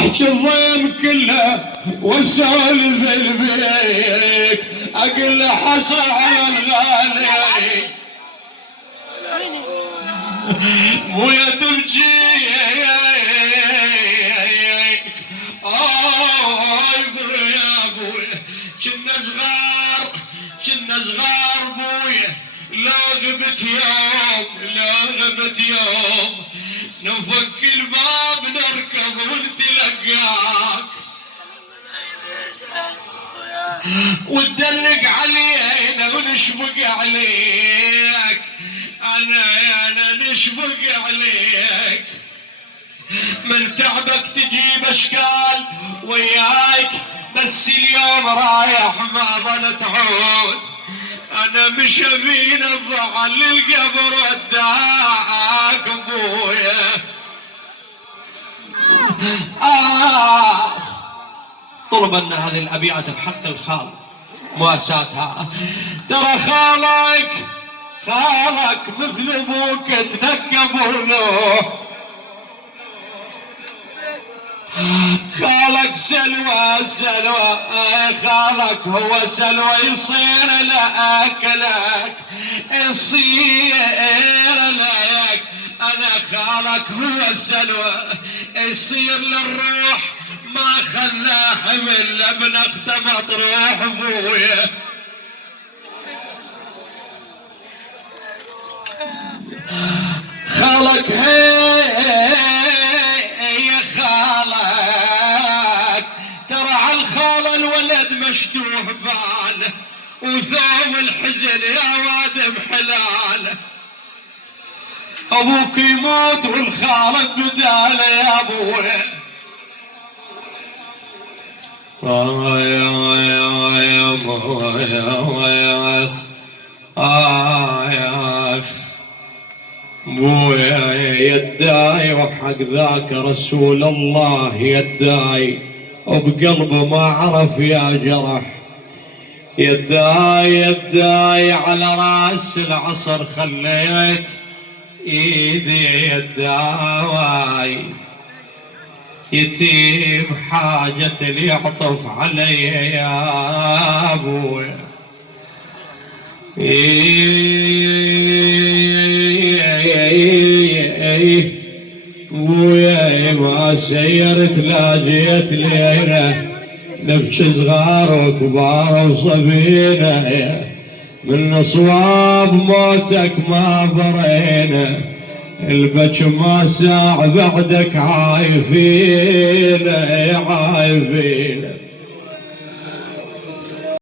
احكي الضيم كله واسولف البيك، اقل حسره على الغالي مويا تبجيك. يا ابويا كنا صغار بويا، لو غبت يوم نفك الباب نركض ونتلقاك وتدلق علينا ونشبق عليك، انا نشبق عليك. من تعبك تجيب اشكال وياك، بس اليوم رايح ما ظنت عود. انا مش ابين الضعن للقبر وداك ابويا. طلب ان هذه الابيات في حق الخال مواساتها. ترى خالك مثل ابوك تنكب وروح، خالك سلوى خالك هو سلوى، يصير لأكلك انا خالك هو سلوى، يصير للروح ما خلاه من لبن اختبط روح ابويا. خالك يا خالك، ترى على الخالة الولد مشدوح باله، وثوب الحزن يا وادم حلاله. ابوك يموت والخالة بداله يا ابويا. بويا يداي وحق ذاك رسول الله يداي، وبقلبه ما عرف يا جرح. يداي على راس العصر خليت ايدي يداي، يتيم حاجة اللي يعطف علي يا ابويا. ويا ما سيرت لا جيت لينا، نبكي صغار وكبار وصبينا، من صواب موتك ما برينا، البك ما ساع بعدك عايفين.